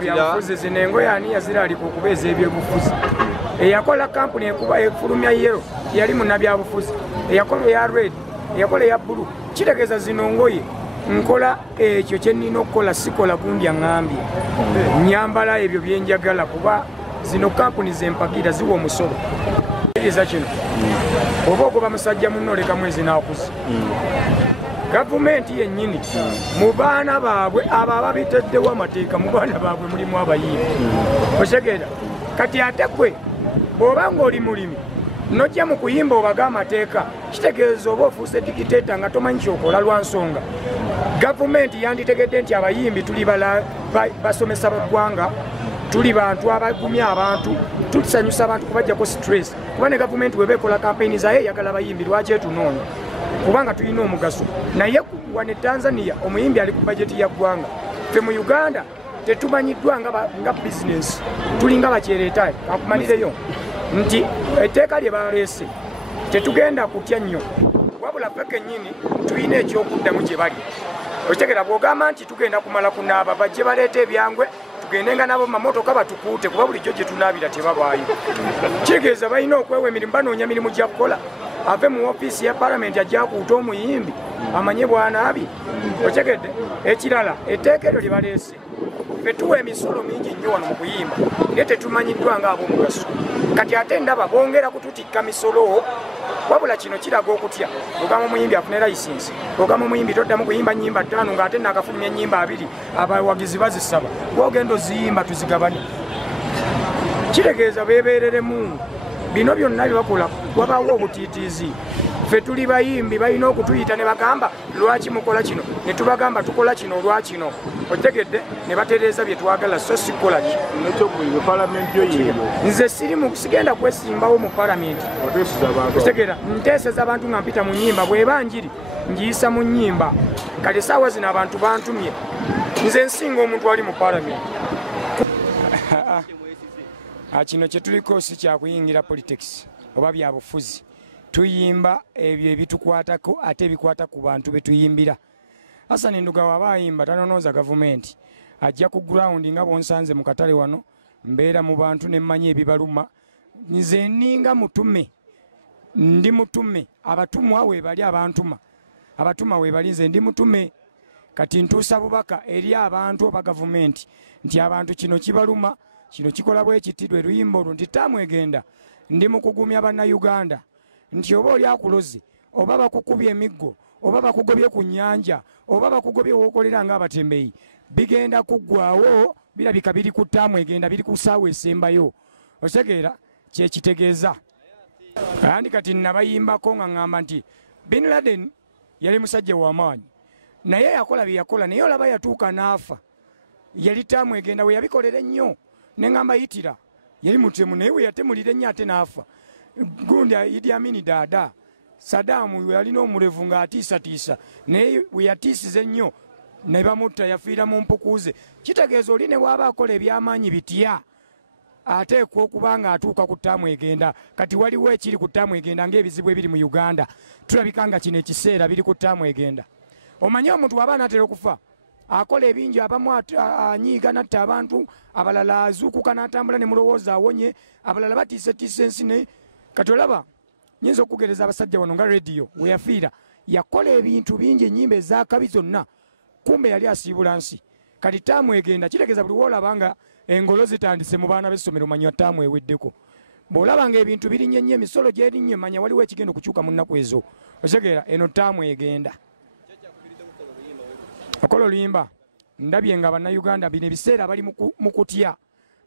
byabufuzi zino engoye ani yaziraalika okubeeza ebyobufuzi eyakola kampuni efulumya yero yali munnabyabufuzi eyakola eya red eyakola eya bulu kitegeeza zino ngoye nkola ekyo kyenina okukola sikola gundi aŋŋambye nyambala ebyo byenjagala kuba zino kampuni zempagira ziwa omusolo eza kino oba ogoba musajja munno leka mwezi n'akuza gavumenti yennyini mu baana baabwe abo ababiteddewo amateeka mu baana baabwe mulimu abayimbi otegeera kati ate gwe bw'oba ng'oli mulimi nojja mu kuyimba obaga amateeka kitegeeza oba ofuuse dikiteeta nga tomanyi kyokola lwa nsonga gavumenti yanditegedde nti abayimbi tuli basomesa baggwanga tuli bantu abagumya abantu tulisanyusa abantu kubajjako stress kuba ne gavumenti weba ekola kampeyini zayo eyagala abayimbi lwaki etunoonya kubanga tulina omugaso naye wane Tanzania omuyimbi ali ku bajeti ya ggwanga ffe mu Uganda tetumanyiddwa nga bizinesi tulinga bakyereetayo akumalireyo nti etteeka lye baleese tetugenda kutya nnyo wabula ffe kennyini tulina ekyokuddamu gye bali okitegera bw'ogamba nti tugenda kumala kunaaba bajje baleeta ebyangwe tugendenga nabo mamotoka batukuute kuba bulijjo gye tunaabira tebabaayo kitegeeza balina okwewa emirimu banoonya mirimu gya kukola ave mu ofiisi ya palamenti ajja akuuta omuyimbi amanye bwanaabye okitegedde ekirala etteeka eryo lye baleese ffe tuwa emisolo mingi nnyo wano mu kuyimba naye tetumanyiddwa nga ab'omugaso kati ate ndaba bongera kututikka misolo wabula kino kiraga okutya ogamba omuyimbi afune layisinsi ogamba omuyimbi toddamu kuyimba nnyimba 5 ng'ate naakafulumya ennyimba 2 abawagizi bazisaba gwogenda oziyimba tuzigabane kitegeeza beebereremu bino byonna byebakola wabaawo obutiitiizi ffe tuli bayimbi balina okutuyita ne bagamba lwaki mukola kino ne tubagamba tukola kino olwakino otegedde ne batereeza bye twagala so sikola ki nze sigenda kwesimbawo mu palamenti otegera nteeseza abantu nga mpita mu nnyimba bw'eba njiri njiyisa mu nnyimba kale saawa zino abantu bantumye nze nsinga omuntu ali mu palamenti kino kyetuliko si kyakuyingira politics oba byabufuzi tuyimba ebyo ebitukwatako ate ebikwata ku bantu betuyimbira Hassan Nduga waba ayimba tanonooza gavumenti ajja ku ground nga bonsanze mu katale wano mbeera mu bantu nemmanyi ebibaluma nze ninga mutume ndi mutume abatumwa we bali abantuma abatuma we bali nze ndi mutume kati ntuusa bubaka eri abantu oba gavumenti nti abantu kino kibaluma kino kikola bwe kitidwe luyimba olwo nti tamwegenda ndi mu kugumya bannayuganda nti oba oli akuloze oba bakukubye emiggo oba bakugobye ku nnyanja oba bakugobye wookolera ng'abatembeyi bigenda kuggwawo birabika biri ku ttaamu egenda biri ku ssaawa esembayo otegeera kyekitegeeza andi kati nabayimbako nga ŋŋamba nti Bin Laden yali musajja w'amaanyi naye yakola bye yakola naye olaba yatuuka n'afa yali ttaamu egenda we yabikolera ennyo ne ŋŋamba yitira yali mutemu naye we yatemulira ennyo ate n'afa gundi Idi Amin Dada Saddam yalina omulevu ng'atiisatiisa naye we yatiisiza ennyo ne bamutta yafiira mu mpukuuze kitegeeza oli ne bw'aba akola ebyamaanyi bitya ateekwa okuba ng'atuuka ku ttaamu egenda kati waliwo ekiri ku ttaamu egenda ng'ebizibu ebiri mu Uganda tulabika nga kino ekiseera biri ku ttaamu egenda omanye omuntu waba anaatera okufa akola ebingi abamu anyiiga natta abantu abalala azuukuka n'atambula ne mulowooza awonye abalala batiisetiisa ensi ne kati olaba nyinza okugereza abasajja wano nga rediyo we yafiira yakola ebintu bingi ennyimba ezakabi zonna kumbe yali asiibula nsi kati ttaamu egenda kitegeeza buli woolaba nga engolo zitandise mu baana b'essomero manya ttaamu eweddeko bw'olaba nga ebintu birinnye nnyo emisolo gyerinnye manya waliwo ekigenda okukyuka mu nnaku ezo otegeera eno ttaamu egenda okola oluyimba ndabye nga bannayuganda bino ebiseera bali mu kutya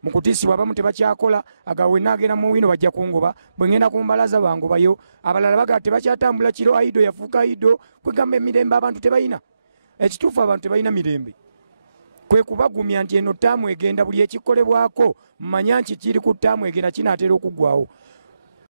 mu kutiisibwa abamu tebakyakola agawe naagenda mu wino bajja kungoba bwe ngenda ku mbalaza bangobayo abalala bagaa tebakyatambula kiro aido yafuuka aido kwegamba emirembe abantu tebalina ekituufu abantu tebalina mirembe kwe kubagumya nti eno ttaamu egenda buli ekikolebwako manya nti kiri ku ttaamu egenda kinaatera okuggwawo